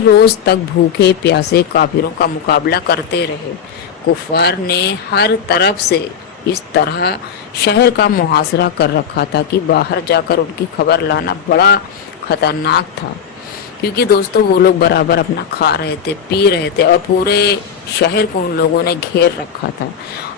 कई रोज तक भूखे प्यासे काफिरों का मुकाबला करते रहे। कुफार ने हर तरफ से इस तरह शहर का मुहासरा कर रखा था कि बाहर जाकर उनकी खबर लाना बड़ा खतरनाक था, क्योंकि दोस्तों वो लोग बराबर अपना खा रहे थे, पी रहे थे और पूरे शहर को उन लोगों ने घेर रखा था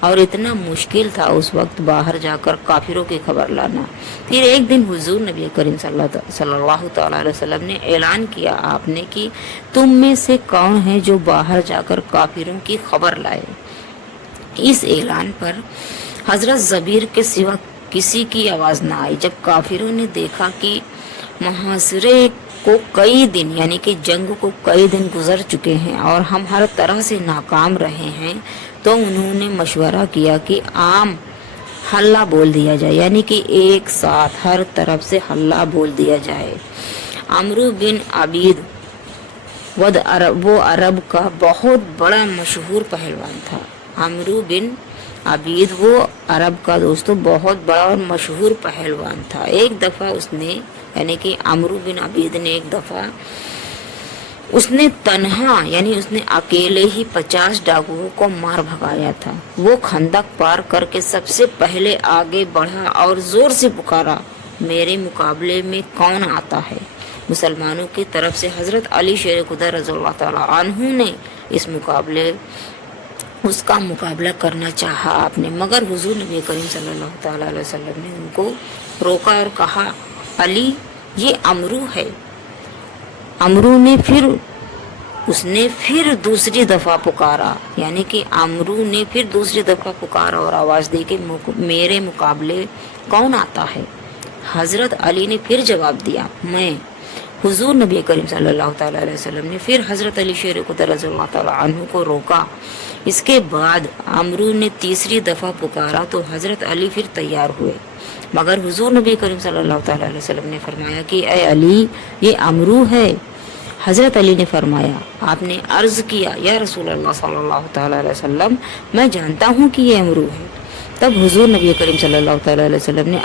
और इतना मुश्किल था उस वक्त बाहर जाकर काफिरों की खबर लाना। फिर एक दिन हुजूर नबी करीम सल्लल्लाहु अलैहि वसल्लम ने ऐलान किया आपने कि तुम में से कौन है जो बाहर जाकर काफिरों की खबर लाए। इस ऐलान पर हजरत जबीर के सिवा किसी की आवाज न आई। जब काफिरों ने देखा कि मुहासरे को कई दिन यानी कि जंग को कई दिन गुजर चुके हैं और हम हर तरह से नाकाम रहे हैं, तो उन्होंने मशवरा किया कि आम हल्ला बोल दिया जाए, यानी कि एक साथ हर तरफ से हल्ला बोल दिया जाए। अमरू बिन आबिद वो अरब का बहुत बड़ा मशहूर पहलवान था। अमरू बिन आबिद वो अरब का दोस्तों बहुत बड़ा और मशहूर पहलवान था। एक दफा उसने यानी कि अमरू बिन आबिद ने एक दफा उसने तन्हा यानी उसने अकेले ही 50 डाकुओं को मार भगाया था। वो खंदक पार करके सबसे पहले आगे बढ़ा और जोर से पुकारा, मेरे मुकाबले में कौन आता है। मुसलमानों की तरफ से हजरत अली शेर खुदा रज़ियल्लाहु ताला अन्हु ने उसका मुकाबला करना चाहा आपने, मगर हुजूर नबी करीम सल्लल्लाहु ताला अलैहि वसल्लम ने उनको रोका और कहा, अली ये अमरू है। अमरू ने फिर दूसरी दफा पुकारा, यानी कि अमरू ने फिर दूसरी दफा पुकारा और आवाज दी कि मेरे मुकाबले कौन आता है। हजरत अली ने फिर जवाब दिया, मैं। हुजूर नबी करीम सल्लल्लाहु ताला अलैहि वसल्लम ने फिर हजरत अली शेर खुदा रज़ियल्लाहु ताला अन्हु को रोका। इसके बाद अमरू ने तीसरी दफा पुकारा तो हजरत अली फिर तैयार हुए, मगर हुजूर नबी करीम सल्लल्लाहु ताला अलैहि वसल्लम ने फरमाया कि ए अली ये अमरू है। हजरत अली ने फरमाया, आपने अर्ज किया, या रसूल अल्लाह सल्लल्लाहु ताला अलैहि वसल्लम मैं जानता हूँ कि ये अमरू है। तब हुजूर नबी करीम सल्लल्लाहु ताला अलैहि वसल्लम ने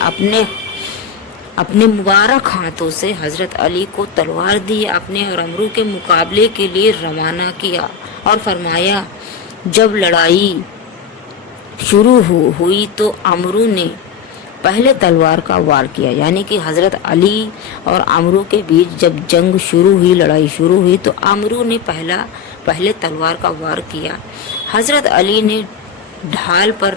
अपने मुबारक हाथों से हजरत अली को तलवार दी अपने और अमरू के मुकाबले के लिए रवाना किया और फरमाया, जब लड़ाई शुरू हुई तो अमरू ने पहले तलवार का वार किया, यानी कि हजरत अली और अमरू के बीच जब जंग शुरू हुई, लड़ाई शुरू हुई तो अमरू ने पहले तलवार का वार किया। हजरत अली ने ढाल पर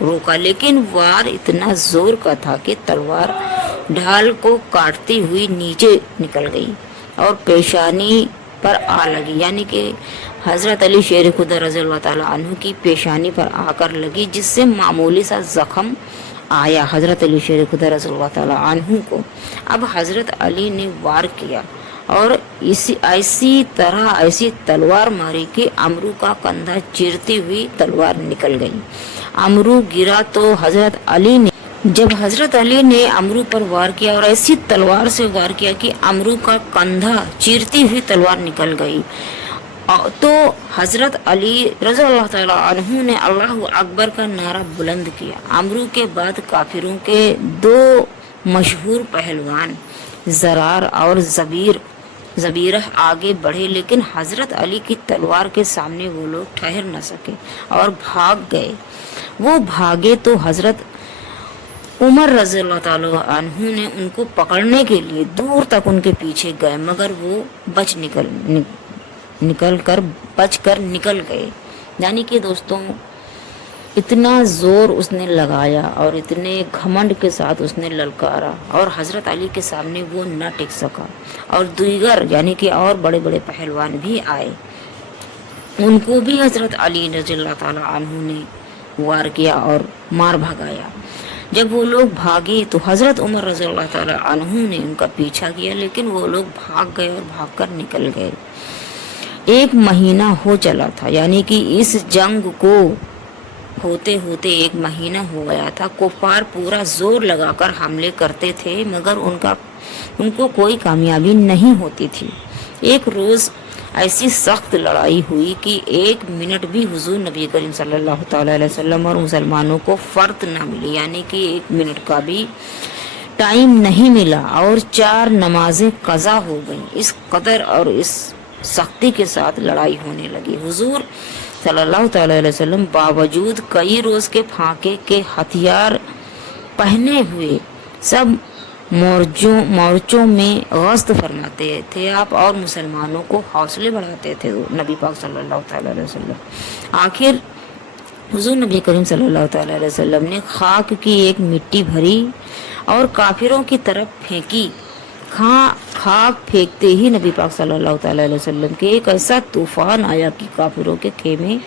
रोका, लेकिन वार इतना जोर का था कि तलवार ढाल को काटती हुई नीचे निकल गई और पेशानी पर आ लगी, यानी कि हजरत अली शेर खुदा रज़ियल्लाहु ताला अन्हु की पेशानी पर आकर लगी, जिससे मामूली सा जख्म आया हजरत अली शेर खुदा रज़ियल्लाहु ताला अन्हु को। अब हजरत अली ने वार किया और ऐसी तलवार मारी कि अमरू का कंधा चीरती हुई तलवार निकल गई। अमरू गिरा तो जब हजरत अली ने अमरू पर वार किया और ऐसी तलवार से वार किया कि अमरू का कंधा चीरती हुई तलवार निकल गई, तो हजरत अली रज़ियल्लाहु ताला अन्हु ने अल्लाहु अकबर का नारा बुलंद किया। अमरू के बाद काफिरों के दो मशहूर पहलवान जरार और जबीरह आगे बढ़े, लेकिन हजरत अली की तलवार के सामने वो लोग ठहर न सके और भाग गए। वो भागे तो हजरत उमर रज़ियल्लाहु ताला अन्हु ने उनको पकड़ने के लिए दूर तक उनके पीछे गए, मगर वो बचकर निकल गए। यानी कि दोस्तों इतना जोर उसने लगाया और इतने घमंड के साथ उसने ललकारा और हजरत अली के सामने वो न टिक सका और दीगर यानी कि और बड़े बड़े पहलवान भी आए, उनको भी हजरत अली रज़ियल्लाहु ताला अन्हु ने वार किया और मार भगाया। जब वो लोग भागे तो हजरत उमर रज़ियल्लाहु ताला अन्हु ने उनका पीछा किया, लेकिन वो लोग भाग गए और भागकर निकल गए। 1 महीना हो चला था, यानी कि इस जंग को होते होते 1 महीना हो गया था। कुफार पूरा जोर लगाकर हमले करते थे, मगर उनको कोई कामयाबी नहीं होती थी। एक रोज ऐसी सख्त लड़ाई हुई कि 1 मिनट भी हुजूर नबी करीम सल्लल्लाहु ताला अलैहि वसल्लम और मुसलमानों को फर्क न मिली, यानी कि 1 मिनट का भी टाइम नहीं मिला और 4 नमाजें कज़ा हो गई। इस कदर और इस सख्ती के साथ लड़ाई होने लगी। हुजूर सल्लल्लाहु अलैहि वसल्लम बावजूद कई रोज के फाके के हथियार पहने हुए सब मोर्चों में गश्त फरमाते थे आप, और मुसलमानों को हौसले बढ़ाते थे नबी पाक सल्लल्लाहु अलैहि वसल्लम। आखिर हुजूर नबी करीम सल्लल्लाहु अलैहि वसल्लम ने खाक की एक मिट्टी भरी और काफिरों की तरफ फेंकी। खाक फेंकते ही नबी पाक सल्लल्लाहु अलैहि वसल्लम के एक ऐसा तूफान आया कि काफिरों के खेमे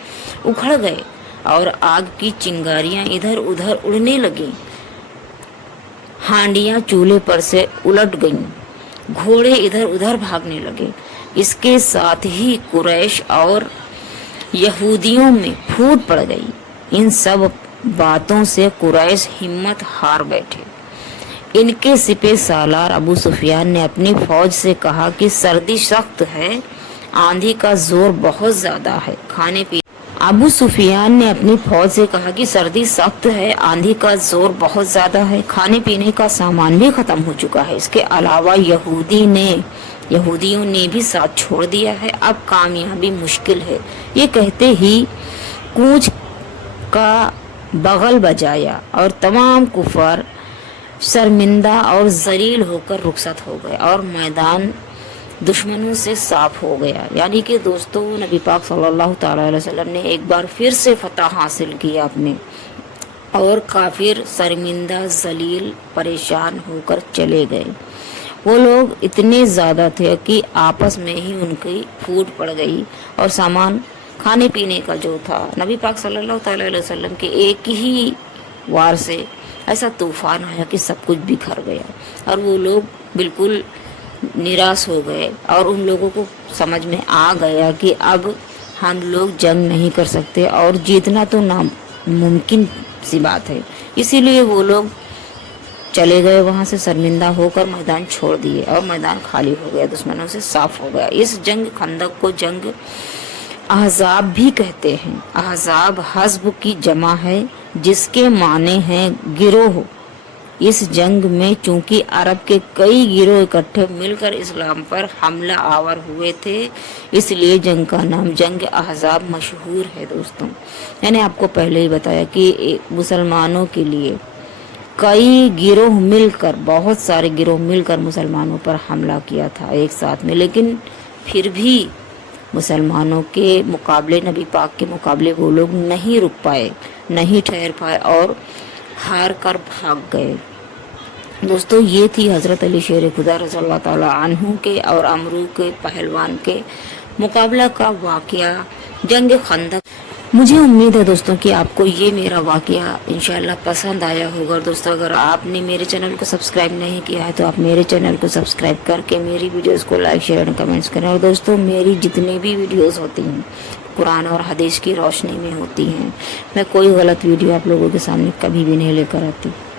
उखड़ गए और आग की चिंगारियां इधर उधर उड़ने लगीं। हांडियां चूल्हे पर से उलट गईं, घोड़े इधर उधर भागने लगे। इसके साथ ही कुरैश और यहूदियों में फूट पड़ गई। इन सब बातों से कुरैश हिम्मत हार बैठे। इनके सिपह सालार अबू सुफियान ने अपनी फौज से कहा कि सर्दी सख्त है, आंधी का जोर बहुत ज्यादा है, खाने पीने अबू सुफियान ने अपनी फौज से कहा कि सर्दी सख्त है, आंधी का जोर बहुत ज्यादा है, खाने पीने का सामान भी खत्म हो चुका है। इसके अलावा यहूदियों ने भी साथ छोड़ दिया है, अब कामयाबी मुश्किल है। ये कहते ही कूच का बगल बजाया और तमाम कुफार शर्मिंदा और जलील होकर रुखसत हो गए और मैदान दुश्मनों से साफ हो गया। यानी कि दोस्तों नबी पाक सल्लल्लाहु अलैहि वसल्लम ने एक बार फिर से फतह हासिल किया अपने, और काफिर शर्मिंदा जलील परेशान होकर चले गए। वो लोग इतने ज़्यादा थे कि आपस में ही उनकी फूट पड़ गई और सामान खाने पीने का जो था, नबी पाक सल्लल्लाहु अलैहि वसल्लम के एक ही वार से ऐसा तूफान आया कि सब कुछ बिखर गया और वो लोग बिल्कुल निराश हो गए। और उन लोगों को समझ में आ गया कि अब हम लोग जंग नहीं कर सकते और जीतना तो नामुमकिन सी बात है। इसीलिए वो लोग चले गए वहाँ से, शर्मिंदा होकर मैदान छोड़ दिए और मैदान खाली हो गया, दुश्मनों से साफ हो गया। इस जंग खंदक को जंग अहज़ाब भी कहते हैं। अहज़ाब हज़्ब की जमा है जिसके माने हैं गिरोह। इस जंग में चूंकि अरब के कई गिरोह इकट्ठे मिलकर इस्लाम पर हमला आवर हुए थे, इसलिए जंग का नाम जंग अहज़ाब मशहूर है। दोस्तों मैंने आपको पहले ही बताया कि मुसलमानों के लिए कई गिरोह मिलकर, बहुत सारे गिरोह मिलकर मुसलमानों पर हमला किया था एक साथ में, लेकिन फिर भी मुसलमानों के मुकाबले, नबी पाक के मुकाबले वो लोग नहीं रुक पाए, नहीं ठहर पाए और हार कर भाग गए। दोस्तों ये थी हज़रत अली शेर खुदा रज़ियल्लाहु ताला अन्हु के और अमरू के पहलवान के मुकाबला का वाक़या जंग खंदक। मुझे उम्मीद है दोस्तों कि आपको ये मेरा वाक़या इंशाअल्लाह पसंद आया होगा। दोस्तों अगर आपने मेरे चैनल को सब्सक्राइब नहीं किया है तो आप मेरे चैनल को सब्सक्राइब करके मेरी वीडियोस को लाइक शेयर और कमेंट्स करें। और दोस्तों मेरी जितनी भी वीडियोस होती हैं कुरान और हदीस की रोशनी में होती हैं। मैं कोई गलत वीडियो आप लोगों के सामने कभी भी नहीं लेकर आती।